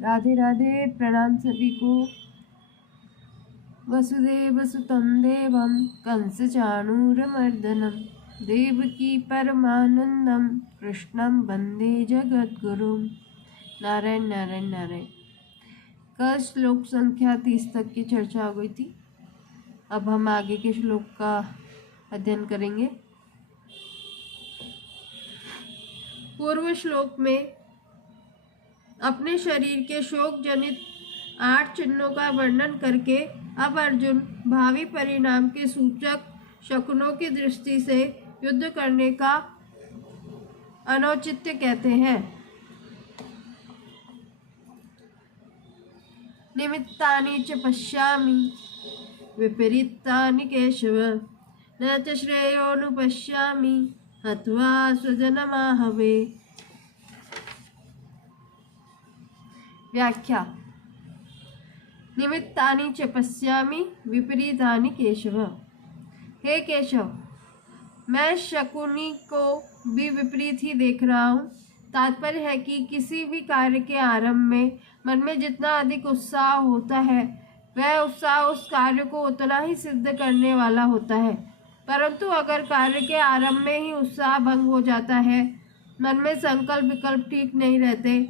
राधे राधे। प्रणाम सभी को। वसुदेव सुतं देवं कंसचाणूरमर्दनं देवकी परमानंदं कृष्णं वंदे जगद्गुरुं। नारायण नारायण नारायण। कल श्लोक संख्या 30 तक की चर्चा हो गई थी। अब हम आगे के श्लोक का अध्ययन करेंगे। पूर्व श्लोक में अपने शरीर के शोक जनित 8 चिन्हों का वर्णन करके अब अर्जुन भावी परिणाम के सूचक शकुनों की दृष्टि से युद्ध करने का अनौचित्य कहते हैं। निमित्तानि च पश्यामि विपरीतानि केशव न च श्रेयोनुपश्यामि हत्वा स्वजनमाहवे। व्याख्या। निमित्तानि च पश्यामि विपरीतानि केशव। हे केशव, मैं शकुनी को भी विपरीत ही देख रहा हूँ। तात्पर्य है कि किसी भी कार्य के आरंभ में मन में जितना अधिक उत्साह होता है वह उत्साह उस कार्य को उतना ही सिद्ध करने वाला होता है, परंतु अगर कार्य के आरंभ में ही उत्साह भंग हो जाता है, मन में संकल्प विकल्प ठीक नहीं रहते,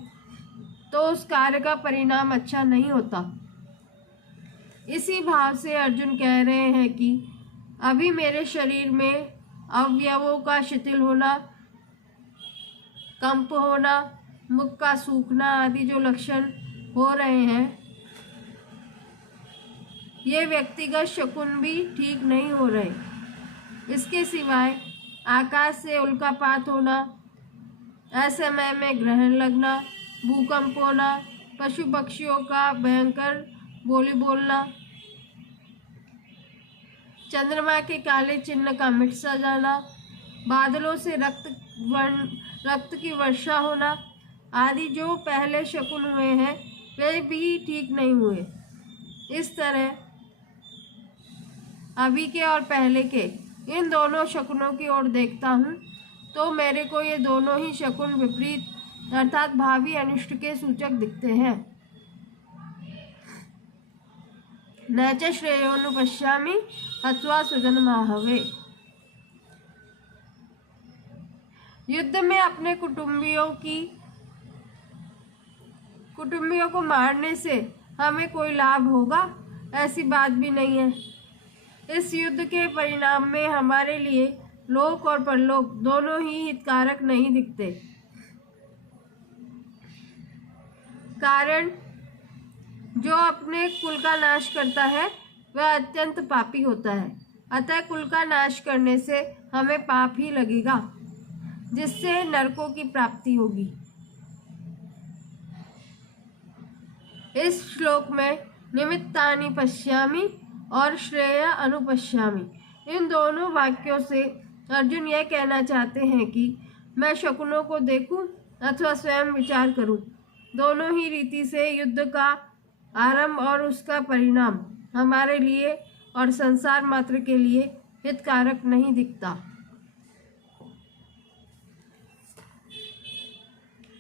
तो उस कार्य का परिणाम अच्छा नहीं होता। इसी भाव से अर्जुन कह रहे हैं कि अभी मेरे शरीर में अवयवों का शिथिल होना, कंप होना, मुख का सूखना आदि जो लक्षण हो रहे हैं, ये व्यक्तिगत शकुन भी ठीक नहीं हो रहे। इसके सिवाय आकाश से उल्कापात होना, असमय में ग्रहण लगना, भूकंप होना, पशु पक्षियों का भयंकर बोली बोलना, चंद्रमा के काले चिन्ह का मिट सा जाना, बादलों से रक्त की वर्षा होना आदि जो पहले शकुन हुए हैं वे भी ठीक नहीं हुए। इस तरह अभी के और पहले के इन दोनों शकुनों की ओर देखता हूँ तो मेरे को ये दोनों ही शकुन विपरीत अर्थात भावी अनिष्ट के सूचक दिखते हैं। न च श्रेयोनुपश्यामि हत्वा स्वजनमाहवे। युद्ध में अपने कुटुंबियों को मारने से हमें कोई लाभ होगा, ऐसी बात भी नहीं है। इस युद्ध के परिणाम में हमारे लिए लोक और परलोक दोनों ही हितकारक नहीं दिखते। कारण जो अपने कुल का नाश करता है वह अत्यंत पापी होता है। अतः कुल का नाश करने से हमें पाप ही लगेगा, जिससे नरकों की प्राप्ति होगी। इस श्लोक में निमित्तानि पश्यामि और श्रेय अनुपश्यामि इन दोनों वाक्यों से अर्जुन यह कहना चाहते हैं कि मैं शकुनों को देखूं अथवा स्वयं विचार करूं, दोनों ही रीति से युद्ध का आरंभ और उसका परिणाम हमारे लिए और संसार मात्र के लिए हितकारक नहीं दिखता।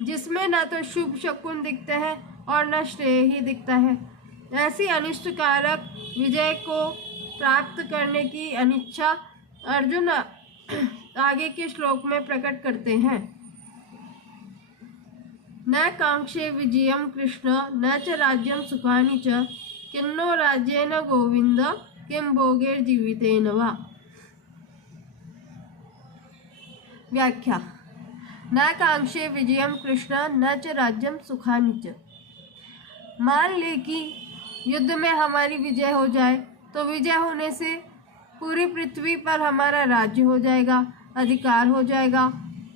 जिसमें न तो शुभ शकुन दिखते हैं और न श्रेय ही दिखता है, ऐसी अनिष्टकारक विजय को प्राप्त करने की अनिच्छा अर्जुन आगे के श्लोक में प्रकट करते हैं। न कांक्षे विजयम कृष्ण न च राज्यम सुखानि च किन्नो राज्येन गोविंद किं भोगैर्जीवितेन वा। व्याख्या। न कांक्षे विजयम कृष्ण न च राज्यम सुखानि च। मान ले कि युद्ध में हमारी विजय हो जाए तो विजय होने से पूरी पृथ्वी पर हमारा राज्य हो जाएगा, अधिकार हो जाएगा।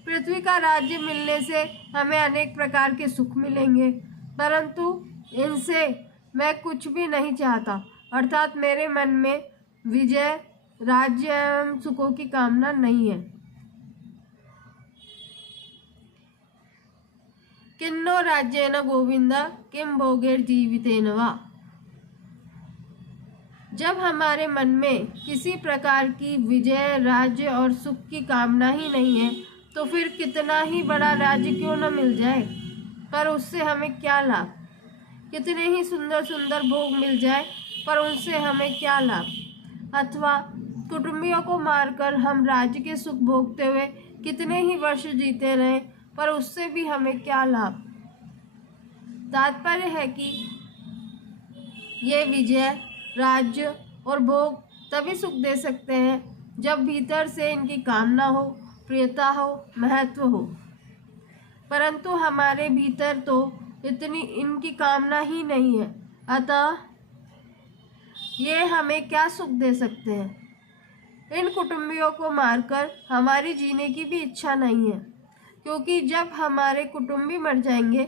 पृथ्वी का राज्य मिलने से हमें अनेक प्रकार के सुख मिलेंगे, परंतु इनसे मैं कुछ भी नहीं चाहता, अर्थात मेरे मन में विजय, राज्य एवं सुखों की कामना नहीं है। किन्नो राज्येन गोविंद किं भोगैर्जीवितेन वा। जब हमारे मन में किसी प्रकार की विजय, राज्य और सुख की कामना ही नहीं है तो फिर कितना ही बड़ा राज्य क्यों न मिल जाए, पर उससे हमें क्या लाभ। कितने ही सुंदर सुंदर भोग मिल जाए, पर उनसे हमें क्या लाभ। अथवा कुटुंबियों को मारकर हम राज्य के सुख भोगते हुए कितने ही वर्ष जीते रहे, पर उससे भी हमें क्या लाभ। तात्पर्य है कि ये विजय, राज्य और भोग तभी सुख दे सकते हैं जब भीतर से इनकी कामना हो, प्रियता हो, महत्व हो। परंतु हमारे भीतर तो इतनी इनकी कामना ही नहीं है, अतः ये हमें क्या सुख दे सकते हैं। इन कुटुंबियों को मारकर हमारी जीने की भी इच्छा नहीं है, क्योंकि जब हमारे कुटुंबी मर जाएंगे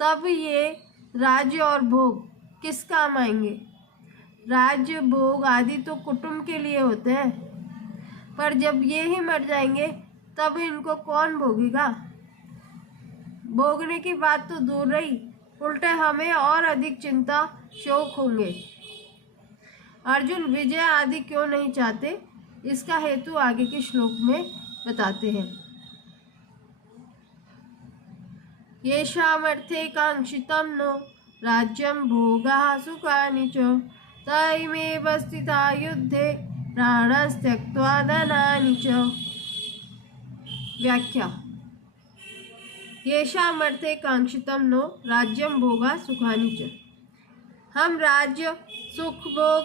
तब ये राज्य और भोग किस काम आएंगे। राज्य, भोग आदि तो कुटुंब के लिए होते हैं, पर जब ये ही मर जाएंगे तब इनको कौन भोगेगा। भोगने की बात तो दूर रही, उल्टे हमें और अधिक चिंता, शोक होंगे। अर्जुन विजय आदि क्यों नहीं चाहते, इसका हेतु आगे के श्लोक में बताते हैं। येषामर्थे कांक्षितं नो राज्यं भोगाः सुखानि च तैमेव स्थिता युद्धे प्राणस्त्यक्त्वा धनानि च। व्याख्या। येषामर्थे कांक्षितं नो राज्यं भोगाः सुखानि च। हम राज्य, सुख, भोग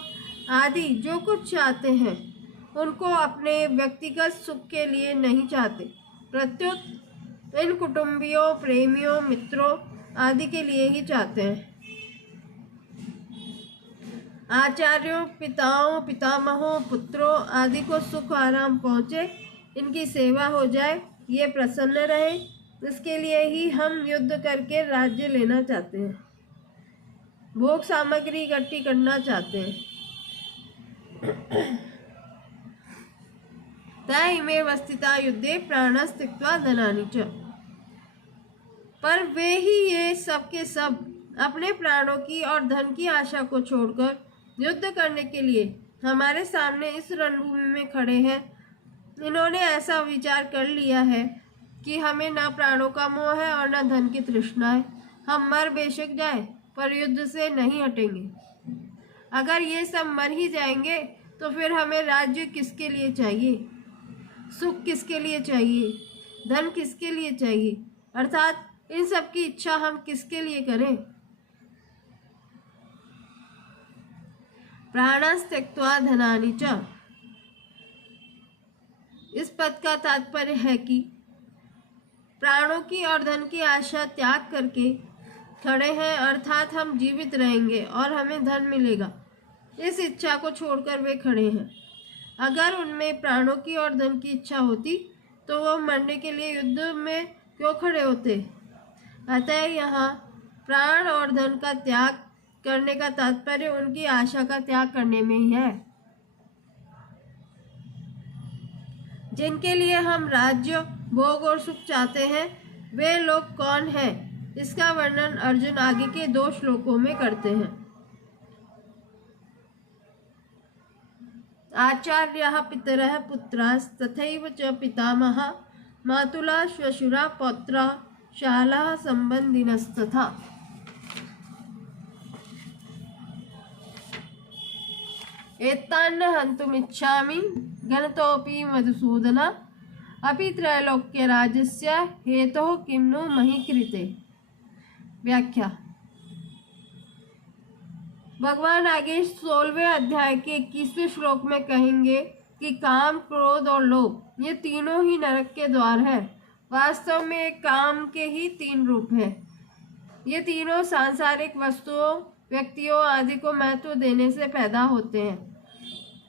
आदि जो कुछ चाहते हैं उनको अपने व्यक्तिगत सुख के लिए नहीं चाहते, प्रत्युत इन कुटुंबियों, प्रेमियों, मित्रों आदि के लिए ही चाहते हैं। आचार्यों, पिताओं, पितामहों, पुत्रों आदि को सुख आराम पहुँचे, इनकी सेवा हो जाए, ये प्रसन्न रहे, इसके लिए ही हम युद्ध करके राज्य लेना चाहते हैं, भोग सामग्री इकट्ठी करना चाहते हैं। तैमेव स्थिता युद्धे प्राणस्त्यक्त्वा धनानि च। पर वे ही ये सब के सब अपने प्राणों की और धन की आशा को छोड़कर युद्ध करने के लिए हमारे सामने इस रणभूमि में खड़े हैं। इन्होंने ऐसा विचार कर लिया है कि हमें न प्राणों का मोह है और न धन की तृष्णा है। हम मर बेशक जाए, पर युद्ध से नहीं हटेंगे। अगर ये सब मर ही जाएंगे तो फिर हमें राज्य किसके लिए चाहिए, सुख किसके लिए चाहिए, धन किसके लिए चाहिए, अर्थात इन सब की इच्छा हम किसके लिए करें। प्राणस्त्यक्त्वा धनानि च। इस पद का तात्पर्य है कि प्राणों की और धन की आशा त्याग करके खड़े हैं, अर्थात हम जीवित रहेंगे और हमें धन मिलेगा, इस इच्छा को छोड़कर वे खड़े हैं। अगर उनमें प्राणों की और धन की इच्छा होती तो वो मरने के लिए युद्ध में क्यों खड़े होते। अतः यहाँ प्राण और धन का त्याग करने का तात्पर्य उनकी आशा का त्याग करने में ही है। जिनके लिए हम राज्य, भोग और सुख चाहते हैं, वे लोग कौन हैं, इसका वर्णन अर्जुन आगे के 2 श्लोकों में करते हैं। आचार्याः पितरः पुत्रास्तथैव च पितामहः मातुला श्वशुरा पौत्राः शालाः संबंधिनस्तथा। एतान्न हन्तुमिच्छामि घनतोऽपि मधुसूदन अपि त्रैलोक्यराज्यस्य हेतोः किं नु मही कृते। व्याख्या। भगवान आगे 16वें अध्याय के 21वें श्लोक में कहेंगे कि काम, क्रोध और लोभ ये तीनों ही नरक के द्वार हैं। वास्तव में काम के ही 3 रूप हैं। ये तीनों सांसारिक वस्तुओं, व्यक्तियों आदि को महत्व देने से पैदा होते हैं।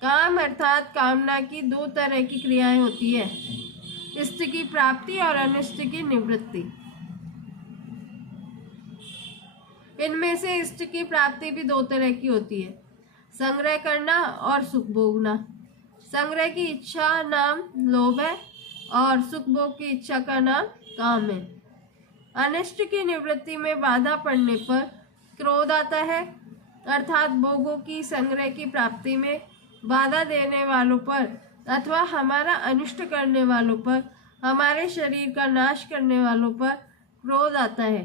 काम अर्थात कामना की 2 तरह की क्रियाएं होती है, इष्ट की प्राप्ति और अनिष्ट की निवृत्ति। इनमें से इष्ट की प्राप्ति भी 2 तरह की होती है, संग्रह करना और सुख भोगना। संग्रह की इच्छा नाम लोभ है और सुख भोग की इच्छा का नाम काम है। अनिष्ट की निवृत्ति में बाधा पड़ने पर क्रोध आता है, अर्थात भोगों की संग्रह की प्राप्ति में बाधा देने वालों पर अथवा हमारा अनिष्ट करने वालों पर, हमारे शरीर का नाश करने वालों पर क्रोध आता है।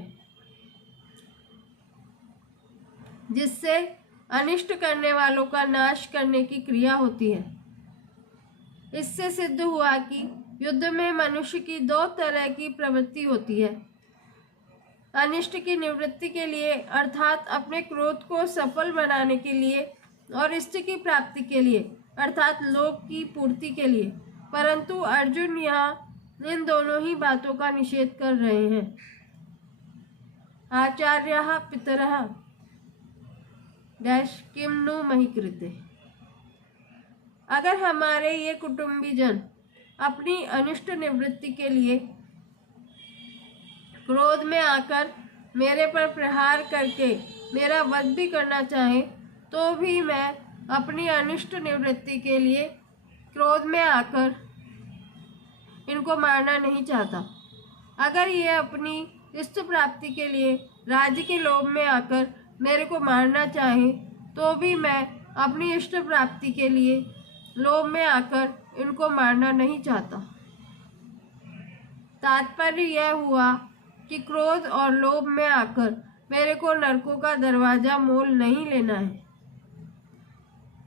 जिससे अनिष्ट करने वालों का नाश करने की क्रिया होती है। इससे सिद्ध हुआ कि युद्ध में मनुष्य की दो तरह की प्रवृत्ति होती है। अनिष्ट की निवृत्ति के लिए अर्थात अपने क्रोध को सफल बनाने के लिए, और इष्ट की प्राप्ति के लिए अर्थात लोभ की पूर्ति के लिए। परंतु अर्जुन यहाँ इन दोनों ही बातों का निषेध कर रहे हैं। आचार्यः पितरः डैश किम नु मही कृते। अगर हमारे ये कुटुंबीजन अपनी अनिष्ट निवृत्ति के लिए क्रोध में आकर मेरे पर प्रहार करके मेरा वध भी करना चाहे, तो भी मैं अपनी अनिष्ट निवृत्ति के लिए क्रोध में आकर इनको मारना नहीं चाहता। अगर ये अपनी इष्ट प्राप्ति के लिए राज्य के लोभ में आकर मेरे को मारना चाहे, तो भी मैं अपनी इष्ट प्राप्ति के लिए लोभ में आकर इनको मारना नहीं चाहता। तात्पर्य यह हुआ कि क्रोध और लोभ में आकर मेरे को नरकों का दरवाजा मोल नहीं लेना है।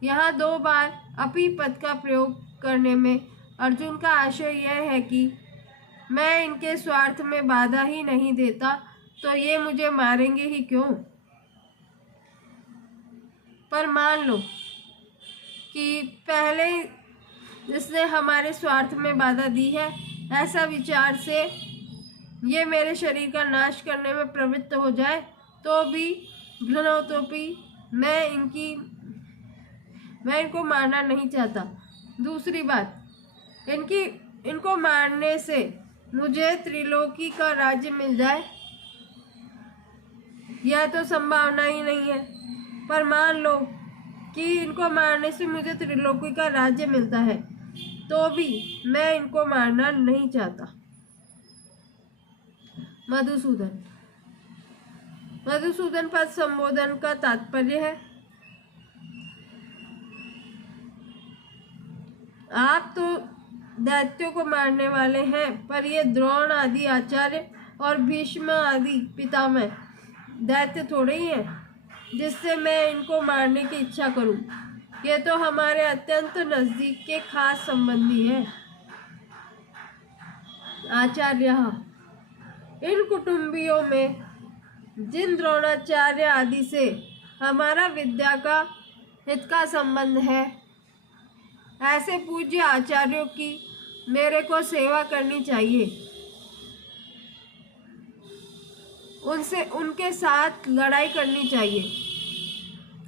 यहाँ 2 बार अपी पद का प्रयोग करने में अर्जुन का आशय यह है कि मैं इनके स्वार्थ में बाधा ही नहीं देता तो ये मुझे मारेंगे ही क्यों। पर मान लो कि पहले जिसने हमारे स्वार्थ में बाधा दी है, ऐसा विचार से ये मेरे शरीर का नाश करने में प्रवृत्त हो जाए, तो भी घृणोतोपि मैं इनको मारना नहीं चाहता। दूसरी बात, इनको मारने से मुझे त्रिलोकी का राज्य मिल जाए, यह तो संभावना ही नहीं है। पर मान लो कि इनको मारने से मुझे त्रिलोकी का राज्य मिलता है, तो भी मैं इनको मारना नहीं चाहता। मधुसूदन पद संबोधन का तात्पर्य है, आप तो दैत्यों को मारने वाले हैं, पर ये द्रोण आदि आचार्य और भीष्म आदि पितामह दैत्य थोड़े ही हैं जिससे मैं इनको मारने की इच्छा करूं। ये तो हमारे अत्यंत नजदीक के खास संबंधी हैं। आचार्य, इन कुटुंबियों में जिन द्रोणाचार्य आदि से हमारा विद्या का हित का संबंध है, ऐसे पूज्य आचार्यों की मेरे को सेवा करनी चाहिए। उनके साथ लड़ाई करनी चाहिए।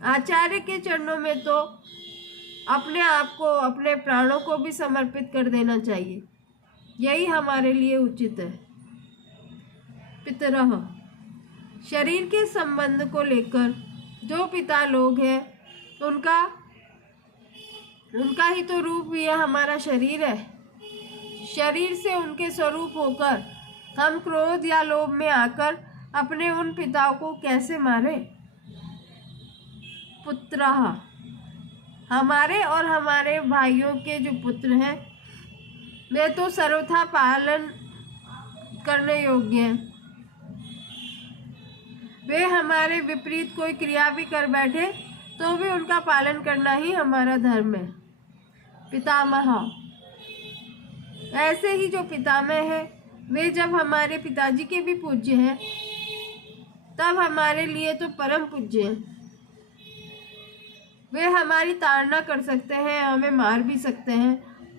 आचार्य के चरणों में तो अपने आप को, अपने प्राणों को भी समर्पित कर देना चाहिए। यही हमारे लिए उचित है। पितरः, शरीर के संबंध को लेकर जो पिता लोग हैं, उनका ही तो रूप यह हमारा शरीर है। शरीर से उनके स्वरूप होकर हम क्रोध या लोभ में आकर अपने उन पिताओं को कैसे मारें। पुत्रः, हमारे और हमारे भाइयों के जो पुत्र हैं, वे तो सर्वथा पालन करने योग्य हैं। वे हमारे विपरीत कोई क्रिया भी कर बैठे तो भी उनका पालन करना ही हमारा धर्म है। पितामह, ऐसे ही जो पितामह हैं, वे जब हमारे पिताजी के भी पूज्य हैं, तब हमारे लिए तो परम पूज्य हैं। वे हमारी ताड़ना कर सकते हैं, हमें मार भी सकते हैं,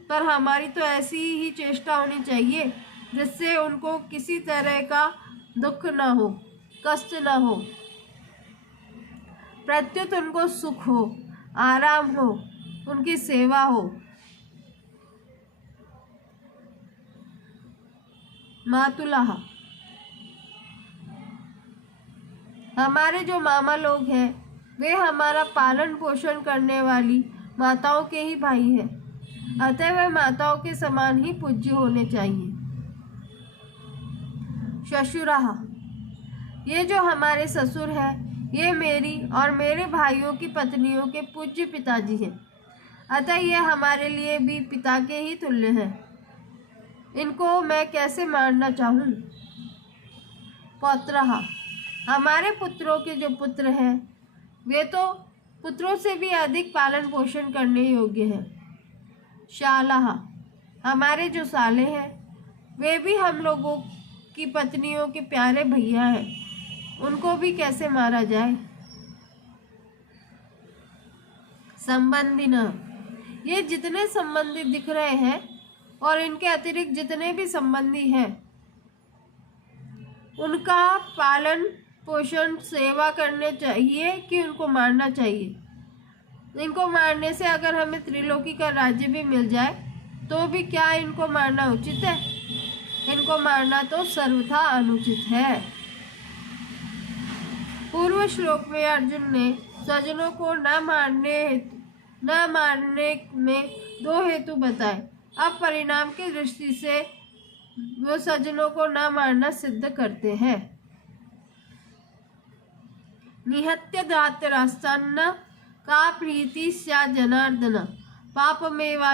पर हमारी तो ऐसी ही चेष्टा होनी चाहिए जिससे उनको किसी तरह का दुख न हो, कष्ट न हो, प्रत्युत उनको सुख हो, आराम हो, उनकी सेवा हो। मातुलः, हमारे जो मामा लोग हैं, वे हमारा पालन पोषण करने वाली माताओं के ही भाई हैं, अतः वे माताओं के समान ही पूज्य होने चाहिए। श्वशुरः, ये जो हमारे ससुर हैं, ये मेरी और मेरे भाइयों की पत्नियों के पूज्य पिताजी हैं, अतः ये हमारे लिए भी पिता के ही तुल्य हैं। इनको मैं कैसे मारना चाहूँ। पौत्रः, हमारे पुत्रों के जो पुत्र हैं, वे तो पुत्रों से भी अधिक पालन पोषण करने योग्य हैं। शालाह, हमारे जो साले हैं वे भी हम लोगों की पत्नियों के प्यारे भैया हैं, उनको भी कैसे मारा जाए। संबंधी न, ये जितने संबंधी दिख रहे हैं और इनके अतिरिक्त जितने भी संबंधी हैं उनका पालन पोषण सेवा करने चाहिए कि उनको मारना चाहिए। इनको मारने से अगर हमें त्रिलोकी का राज्य भी मिल जाए तो भी क्या इनको मारना उचित है? इनको मारना तो सर्वथा अनुचित है। पूर्व श्लोक में अर्जुन ने स्वजनों को न मारने में दो हेतु बताए। अब परिणाम की दृष्टि से वो स्वजनों को न मारना सिद्ध करते हैं। निहत्य धातरास्तन्न का प्रीति स्या जनार्दन पापमेवा